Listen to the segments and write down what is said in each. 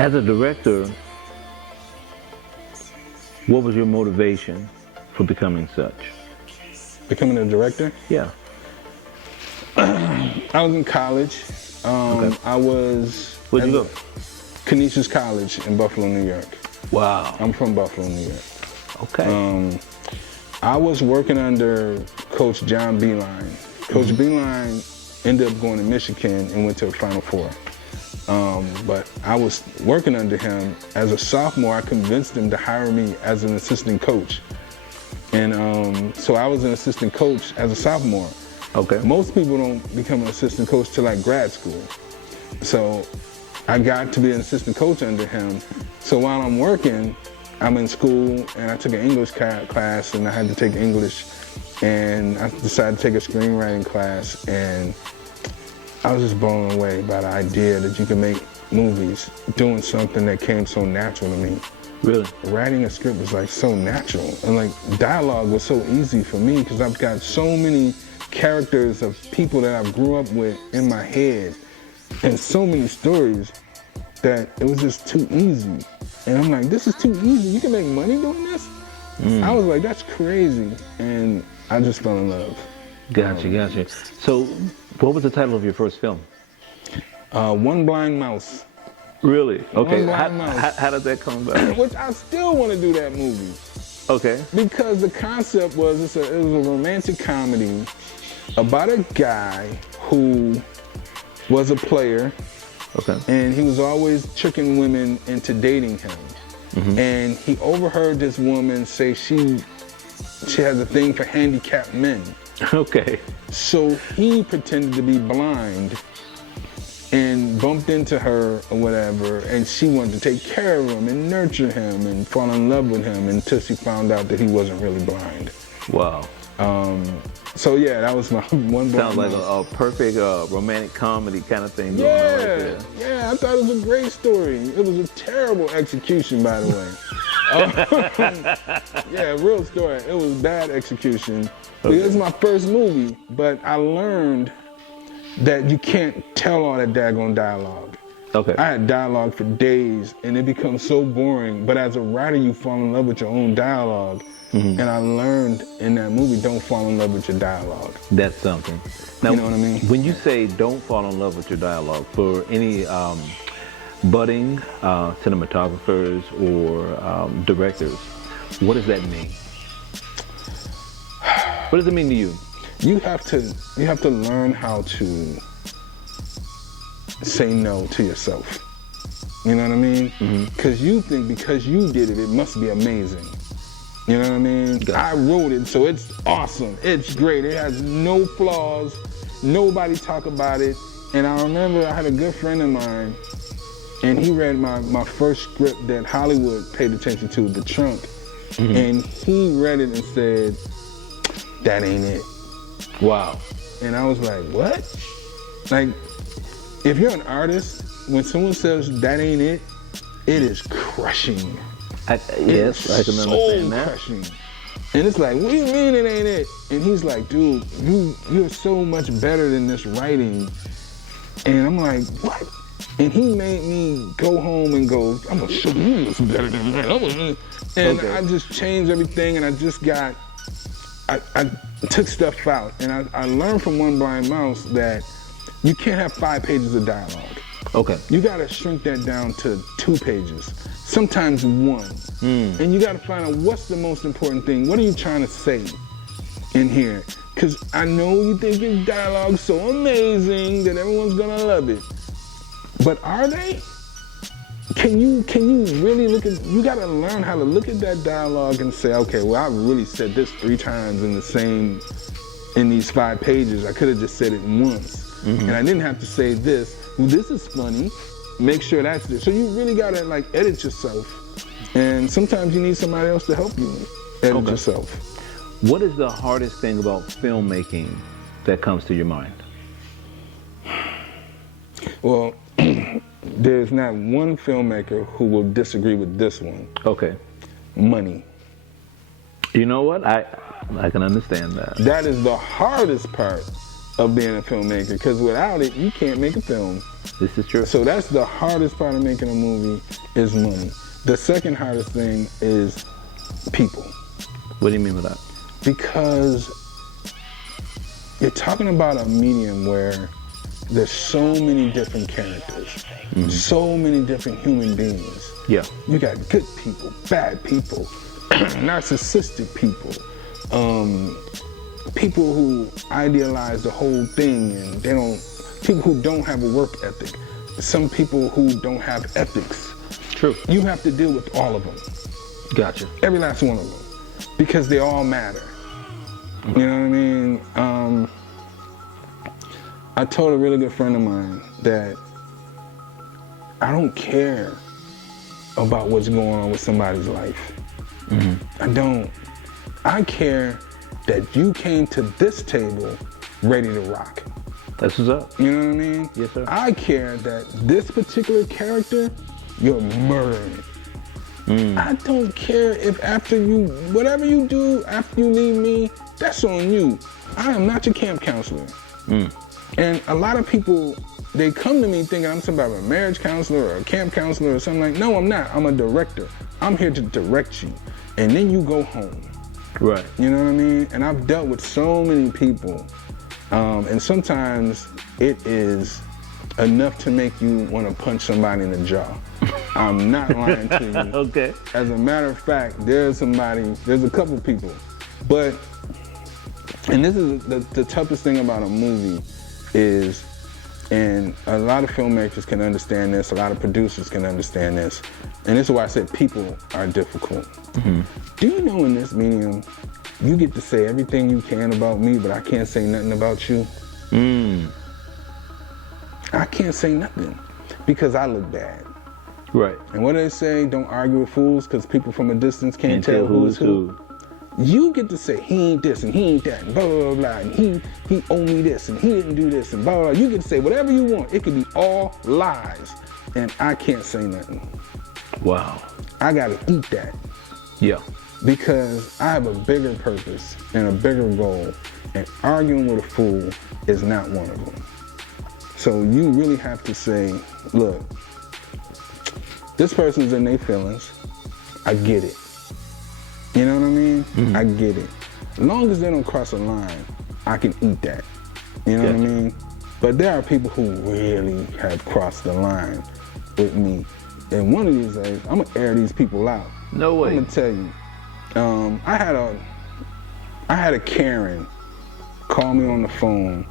As a director, what was your motivation for becoming such? Becoming a director? Yeah. I was in college. Okay. I was Where'd you at go? Canisius College in Buffalo, New York. Wow. I'm from Buffalo, New York. Okay. I was working under Coach John Beeline. Coach Beeline ended up going to Michigan and went to the Final Four. But I was working under him. As a sophomore, I convinced him to hire me as an assistant coach. And so I was an assistant coach as a sophomore. Okay. Most people don't become an assistant coach till like grad school. So I got to be an assistant coach under him. So while I'm working, I'm in school and I took an English class and I had to take English, and I decided to take a screenwriting class, and I was just blown away by the idea that you can make movies doing something that came so natural to me. Really? Writing a script was like so natural, and like dialogue was so easy for me because I've got so many characters of people that I grew up with in my head and so many stories that it was just too easy. And I'm like, this is too easy. You can make money doing this? I was like, that's crazy. And I just fell in love. Gotcha. So, what was the title of your first film? One Blind Mouse. Really? Okay. One Blind Mouse. How did that come about? Which I still want to do that movie. Okay. Because the concept was, it was a romantic comedy about a guy who was a player. Okay. And he was always tricking women into dating him. And he overheard this woman say she has a thing for handicapped men. Okay. So he pretended to be blind and bumped into her or whatever, and she wanted to take care of him and nurture him and fall in love with him until she found out that he wasn't really blind. Wow. So yeah, that was my one. Sounds like a perfect romantic comedy kind of thing going on right there. Yeah, I thought it was a great story. It was a terrible execution, by the way. Yeah, real story. It was bad execution. Okay. It was my first movie, but I learned that you can't tell all that daggone dialogue. Okay. I had dialogue for days, and it becomes so boring. But as a writer, you fall in love with your own dialogue. And I learned in that movie, don't fall in love with your dialogue. That's something. Now, You know what I mean? When you say don't fall in love with your dialogue, for any budding cinematographers or directors, what does that mean? What does it mean to you? You have to learn how to say no to yourself. You know what I mean? Because you think because you did it, it must be amazing. You know what I mean? I wrote it, so it's awesome. It's great. It has no flaws. Nobody talk about it. And I remember I had a good friend of mine, and he read my first script that Hollywood paid attention to, The Trunk. And he read it and said, that ain't it. Wow. And I was like, what? Like, if you're an artist, when someone says that ain't it, it is crushing. Yes, I can understand that. Crushing. And it's like, what do you mean it ain't it? And he's like, dude, you're so much better than this writing. And I'm like, what? And he made me go home and go, I'm gonna show you what's better than that. And I just changed everything, and I just got, I took stuff out. And I learned from One Blind Mouse that you can't have 5 pages of dialogue. Okay. You gotta shrink that down to 2 pages, sometimes 1. And you gotta find out what's the most important thing. What are you trying to say in here? Because I know you think your dialogue's so amazing that everyone's gonna love it. But are they? Can you really look at, you gotta learn how to look at that dialogue and say, okay, well, I really said this 3 times in these 5 pages. I could have just said it once. And I didn't have to say this. Well, this is funny. Make sure that's there. So you really gotta like edit yourself. And sometimes you need somebody else to help you edit yourself. What is the hardest thing about filmmaking that comes to your mind? Well, there's not one filmmaker who will disagree with this one. Okay. Money. You know what? I can understand that. That is the hardest part of being a filmmaker, because without it, you can't make a film. This is true. So that's the hardest part of making a movie is money. The second hardest thing is people. What do you mean by that? Because you're talking about a medium where there's so many different characters, so many different human beings. Yeah. You got good people, bad people, narcissistic people, people who idealize the whole thing and people who don't have a work ethic, some people who don't have ethics. True. You have to deal with all of them. Gotcha. Every last one of them, because they all matter. You know what I mean? I told a really good friend of mine that I don't care about what's going on with somebody's life. I don't. I care that you came to this table ready to rock. That's what's up. You know what I mean? Yes, sir. I care that this particular character, you're murdering. I don't care if whatever you do after you leave me, that's on you. I am not your camp counselor. And a lot of people, they come to me thinking I'm somebody, a marriage counselor or a camp counselor or something like, no, I'm not. I'm a director. I'm here to direct you. And then you go home. Right. You know what I mean? And I've dealt with so many people. And sometimes it is enough to make you want to punch somebody in the jaw. I'm not lying to you. Okay. As a matter of fact, there's a couple people. And this is the toughest thing about a movie is, and a lot of filmmakers can understand this, a lot of producers can understand this, and this is why I said people are difficult. Do you know in this medium, you get to say everything you can about me, but I can't say nothing about you? I can't say nothing because I look bad. Right. And what do they say? Don't argue with fools because people from a distance can't tell who's who. You get to say he ain't this and he ain't that and blah, blah, blah, blah, and he owe me this and he didn't do this and blah, blah, blah. You get to say whatever you want. It could be all lies and I can't say nothing. Wow. I gotta eat that. Yeah. Because I have a bigger purpose and a bigger goal, and arguing with a fool is not one of them. So you really have to say, look, this person's in their feelings. I get it. You know what I mean? I get it. As long as they don't cross a line, I can eat that. You know what I mean? But there are people who really have crossed the line with me. And one of these days, I'm gonna air these people out. No way. I'm gonna tell you. I had a Karen call me on the phone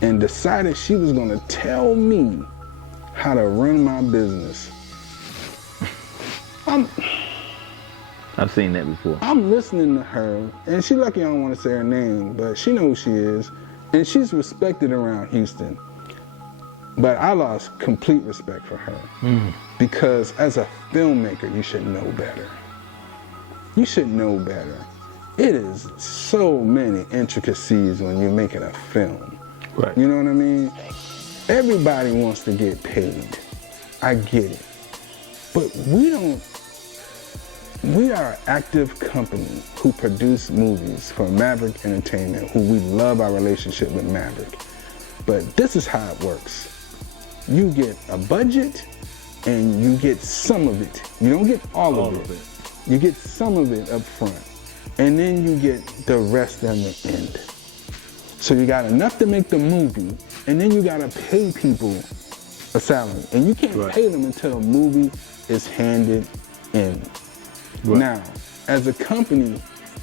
and decided she was gonna tell me how to run my business. I've seen that before. I'm listening to her, and she's lucky I don't want to say her name, but she knows who she is, and she's respected around Houston. But I lost complete respect for her because as a filmmaker, you should know better. You should know better. It is so many intricacies when you're making a film. Right. You know what I mean? Everybody wants to get paid. I get it. But we are an active company who produce movies for Maverick Entertainment, who we love our relationship with Maverick. But this is how it works. You get a budget and you get some of it. You don't get all of it. You get some of it up front. And then you get the rest on the end. So you got enough to make the movie, and then you gotta pay people a salary. And you can't pay them until a movie is handed in. Now, as a company,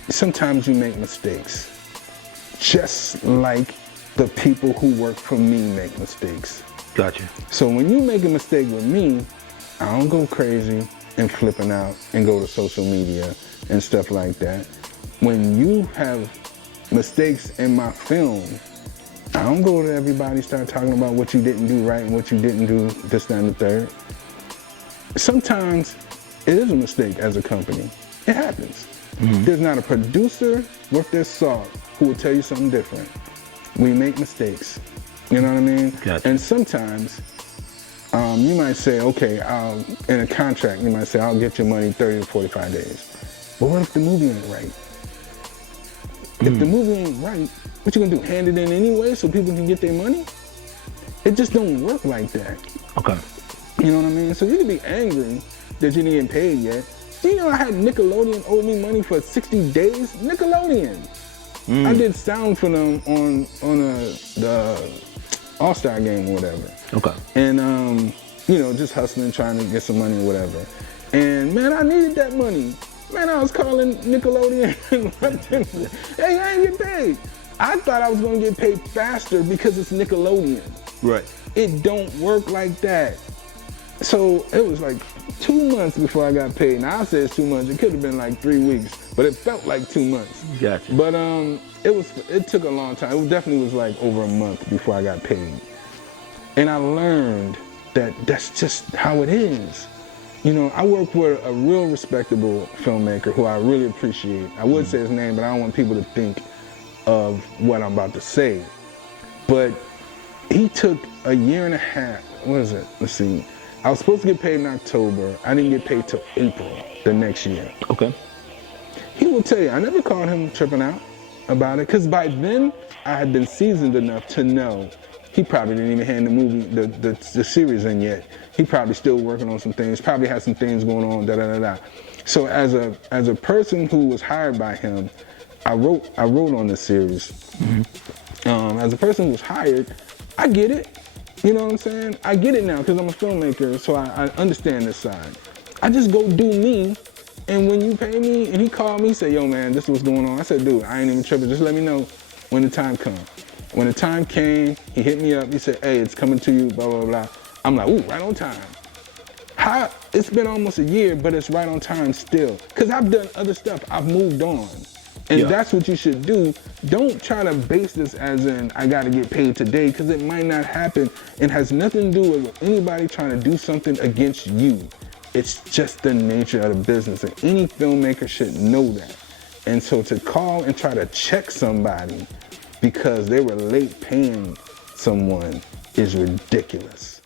sometimes you make mistakes. Just like the people who work for me make mistakes. Gotcha. So when you make a mistake with me, I don't go crazy and flipping out and go to social media and stuff like that. When you have mistakes in my film, I don't go to everybody start talking about what you didn't do right and what you didn't do this, that, and the third. Sometimes it is a mistake as a company. It happens. There's not a producer worth their salt who will tell you something different. We make mistakes. You know what I mean? Gotcha. And sometimes you might say, okay, in a contract, you might say, I'll get your money 30 to 45 days. But what if the movie ain't right? If the movie ain't right, what you gonna do? Hand it in anyway so people can get their money? It just don't work like that. Okay. You know what I mean? So you can be angry that you didn't get paid yet. You know, I had Nickelodeon owe me money for 60 days. Nickelodeon. I did sound for them on the All-Star game or whatever. Okay. And you know, just hustling, trying to get some money or whatever. And man, I needed that money. Man, I was calling Nickelodeon and hey, I ain't get paid. I thought I was gonna get paid faster because it's Nickelodeon. Right. It don't work like that. So it was like 2 months before I got paid. Now I say it's 2 months. It could have been like 3 weeks, but it felt like 2 months. Gotcha. But it took a long time. It definitely was like over a month before I got paid. And I learned that that's just how it is. You know, I work with a real respectable filmmaker who I really appreciate. I would say his name, but I don't want people to think of what I'm about to say. But he took a year and a half. What is it? Let's see. I was supposed to get paid in October. I didn't get paid till April the next year. Okay. He will tell you, I never called him tripping out about it, because by then I had been seasoned enough to know he probably didn't even hand the movie, the series in yet. He probably still working on some things, probably had some things going on, da-da-da-da. So as a person who was hired by him, I wrote on the series. As a person who was hired, I get it. You know what I'm saying? I get it now because I'm a filmmaker, so I understand this side. I just go do me, and when you pay me, and he called me, say, yo man, this is what's going on. I said, dude, I ain't even tripping, just let me know when the time comes. When the time came, he hit me up, he said, hey, it's coming to you, blah, blah, blah. I'm like, ooh, right on time. It's been almost a year, but it's right on time still. Because I've done other stuff, I've moved on. And that's what you should do. Don't try to base this as in, I gotta get paid today, because it might not happen. It has nothing to do with anybody trying to do something against you. It's just the nature of the business, and any filmmaker should know that. And so to call and try to check somebody because they were late paying someone is ridiculous.